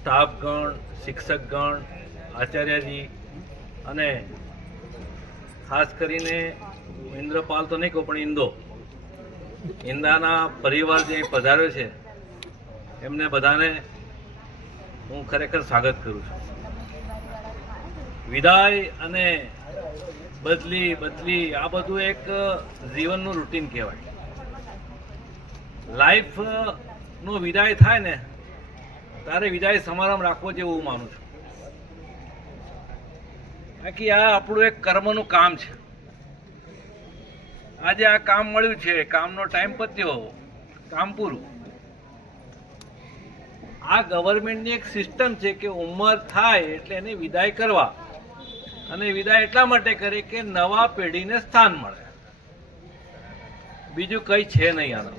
સ્ટાફગણ, શિક્ષકગણ, આચાર્યજી અને ખાસ કરીને ઇન્દ્રપાલ તો નહીં કહું પણ ઇન્દાના પરિવાર જે પધાર્યો છે એમને બધાને હું ખરેખર સ્વાગત કરું છું. વિદાય અને બદલી આ બધું એક જીવનનું રૂટીન કહેવાય. લાઈફનો વિદાય થાય ને તારે વિદાય સમારંભ રાખવો જેવું હું માનું છું. બાકી આ આપણું એક કર્મનું કામ છે. આજે આ કામ મળ્યું છે, કામનો ટાઈમ પત્યો, કામ પૂરું. આ ગવર્મેન્ટની એક સિસ્ટમ છે કે ઉંમર થાય એટલે એને વિદાય કરવા, અને વિદાય એટલા માટે કરે કે નવા પેઢીને સ્થાન મળે. બીજું કંઈ છે નહીં આના.